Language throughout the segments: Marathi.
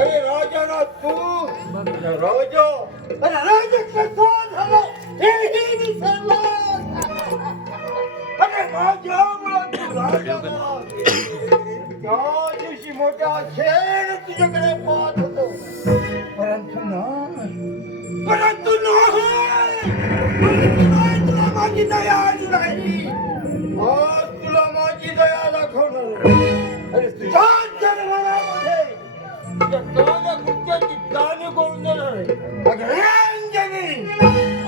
अरे राजा ना तू. अरे राजा. अरे राजा कसा झाला. हेही विसरला अरे माझ्या मुळे तू राजा झाला. त्या दिवशी मोठा खेळ तुझ्याकडे पाहत होतो. परंतु नाही परंतु नाही परंतु नाही तुला माझी दाणे अंजनी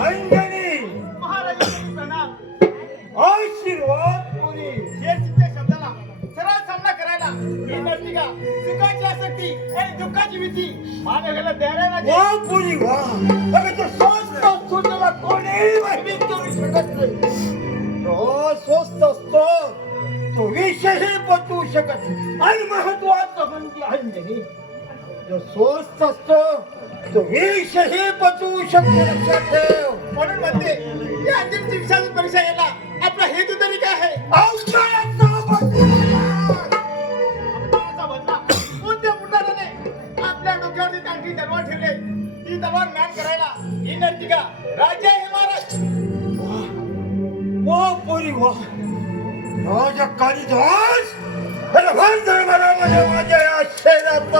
अंजनी. महाराजांनी प्रणाम आशीर्वाद शब्दाला सरळ सामना करायला ही सुखाची आसक्ती आणि दुःखाची भीती मानवाला द्यायला वा पुरी वा. अगं तो स्वस्त असतो त्याला कोणीही करू शकत नाही. तो स्वस्त असतो तो विषयही पचवू शकत आणि महत्वाचं म्हणजे अंजनी जो स्वस्त असतो तो विषयही पचवू शकतो लक्षात ठेव. म्हणून म्हणते या अंतिम दिवसाची परीक्षा यायला आपला हेतू तरी काय आहे? बदला. कोणत्या आपल्या डोक्यावरती तांठी तलवार ठेवले? ती तलवार मॅन करायला ही नर्तिका राजा हे महाराज. वा पोरी वा. राजा कालिदास.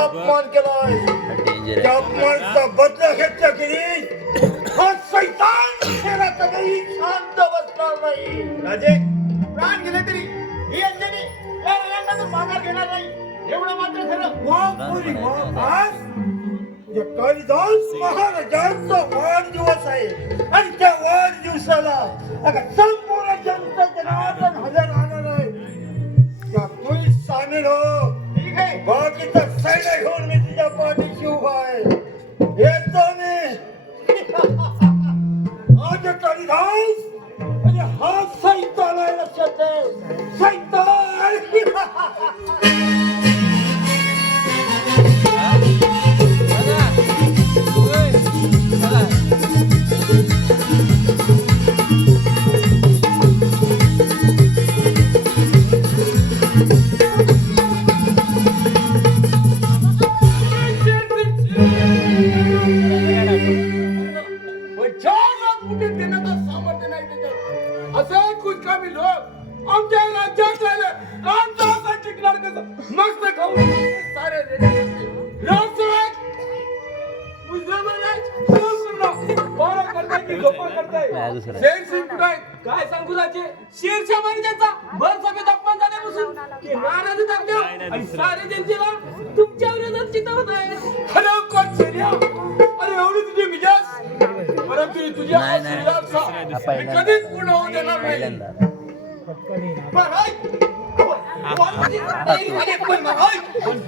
अपमान केलाय. त्या अपमानाचा बदला घेतला की हा सैतान शांत बसणार नाही. राजे. प्राण गेले तरी ही अंजनी या रंगातून माघार घेणार नाही. एवढं मात्र खरं. पोरी कालिदास महाराजांचा वाढदिवस आहे. आणि त्या वाढदिवसाला अगं संपूर्ण जनता जनार्दन हजर बाकीचा सैन्य घेऊन मी तुझ्या पाठीशी उभा आहे. येतो मी. आज कधी म्हणजे कुचकामी लोक आमच्या राज्यात राज्याचा टिकणार कसं मस्त खाऊन सारे रेडे राजसभात बारा करताय की झोपा करताय. शेर सिंग कुठं आहे? काय सांगू जायचे शेरच्या महाराजांचा भर सभेत अपमान झाल्यापासून ते नाराज टाकले आणि सारे जनतेला तुमच्या विरोधात चितवत आहे खरोखर शेर्या परंतु ही तुझी नाही, नाही. आशीर्वाद सा- हा मी पहिल्यांदा. कधीच पूर्ण होऊ देणार नाही पहिल्यांदा महाराज! महाराज!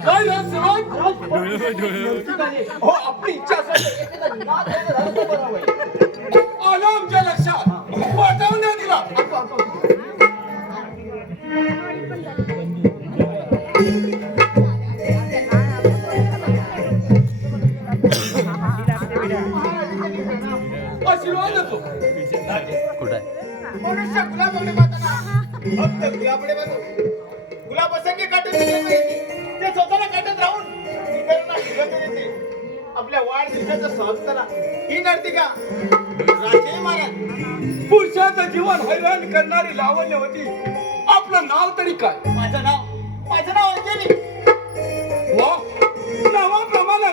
काय रहस्य महाराज? हो आपली काटत. ते स्वतःला काटत राहून इतरांना आपल्या ही नर्तिका राजे महाराज. पुरुषाचं जीवन हैराण करणारी लावण्य होती. आपलं नाव तरी काय? माझं नाव माझं नाव अंजली. नावाप्रमाणे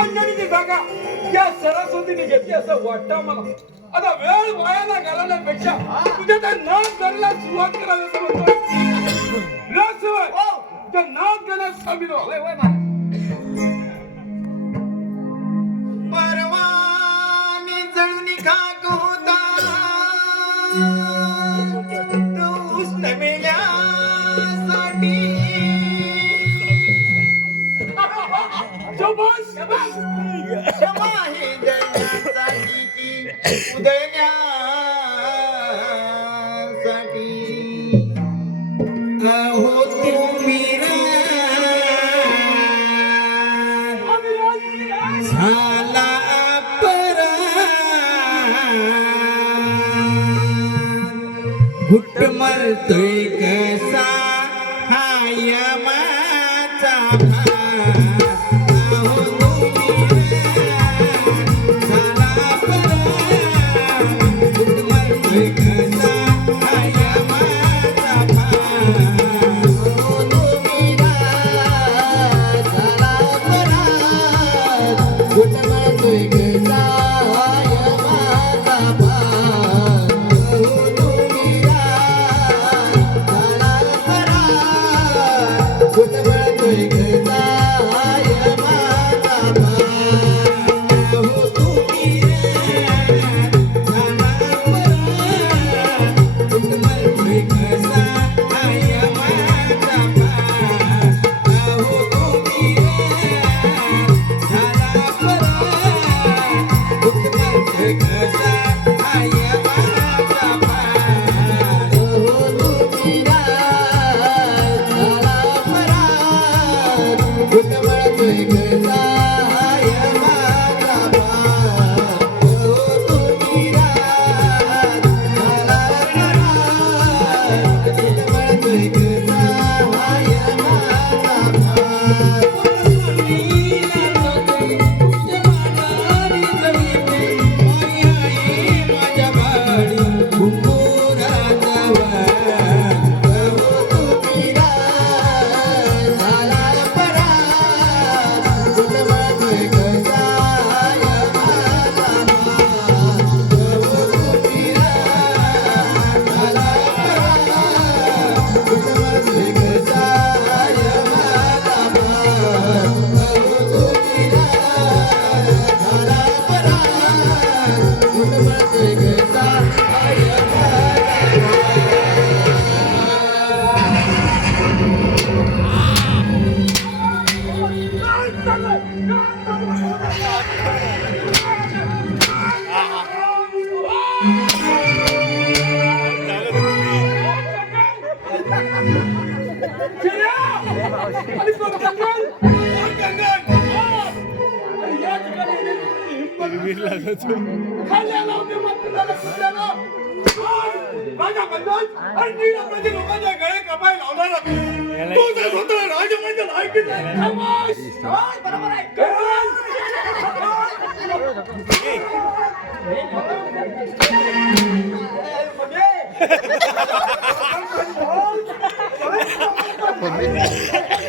अंजलीची जागा या सरस्वतीने घेतली असं वाटतं मला. आता वेळ वायाला घालवण्यापेक्षा तुझ्या त्या नाच करायला सुरुवात करायला असं म्हणतो. नाच शिवाय. त्या नाच गाण्यात सामील हो. जळून खाक उदयण्यासाठी अहो तुम्ही झाला परा घुट मरतोय कसा? हाय माझा Bye. लोकांच्या गळे कपाय स्वतः राजमान्य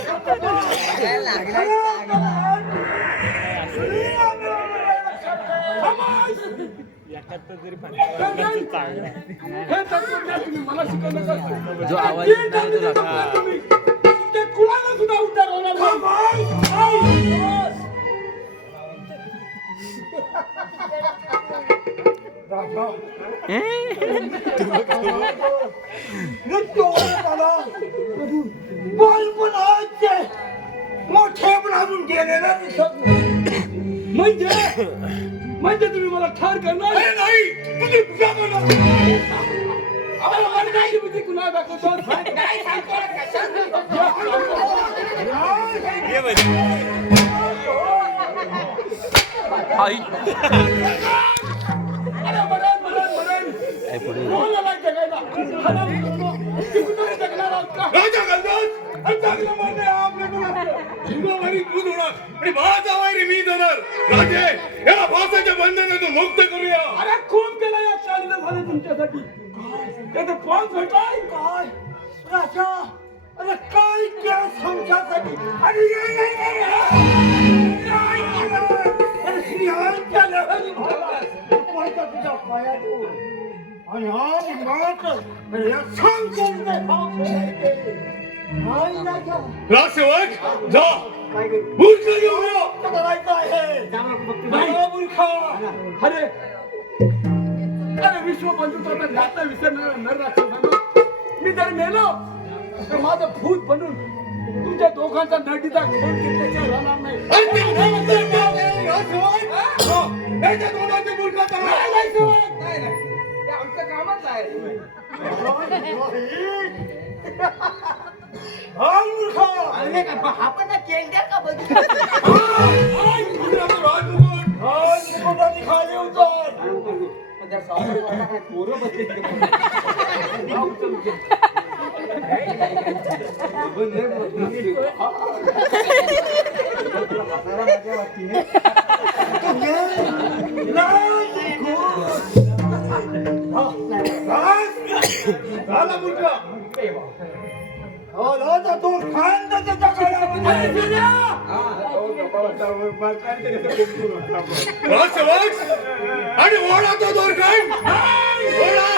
जो आवाज आई अरे मरण मरण मरण आई पुढे कोणाला नाही नको. ती गंगास आणि चांगलं मान्य आहे आपल्याकडं. तुझ्यावरी दूध होणार आणि माझा वारी मी देणार राजे याला फासाच्या बंधनातून मुक्त करूया अरे खूप केलं या शाळेला झालं तुमच्यासाठी त्याचं पाच भेटाय काय राजा अरे काय केलं संसारासाठी अरे ये, ये, ये, ये. काय केलं? अरे श्रीहरीच्या लहरी पडतं तुझ्या पायातून. आणि आज मात्र अरे या सांगतो ते भाव सोडायचे. राजसेवक जा. मूर्ख या. करायचं आहे मूर्खा. अरे. अरे विश्व बंधुत्वाचा नाता विसरणारा नर राक्षसांना मी जर मेलो तर माझं भूत बनून तुमच्या दोघांचा नडीचा खोड घेतल्याशिवाय राहणार नाही. आमचं कामच आहे. हा, मूर्खा. हा पण ना केंद्या का बघितलं तो बस बस आणि ओढा तो दोर काय ओढा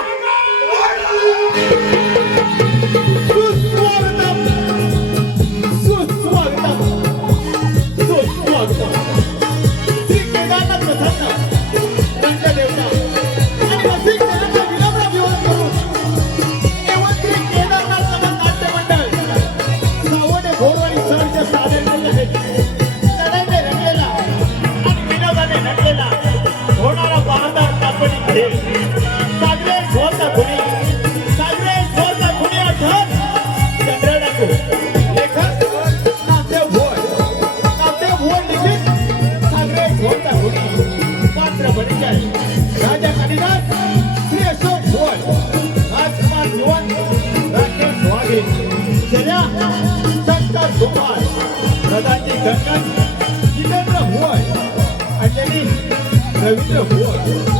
બની જાય. રાજા કાલિદાસ શ્રી અશોક ભોજ રાજકુમાર જુવાન રાકેશ વાગે ચર્યા શંકર ગોપાલ. પ્રધાનજી ગંગન, જીતેન્દ્ર ભોજ રવિન્દ્ર ભોજ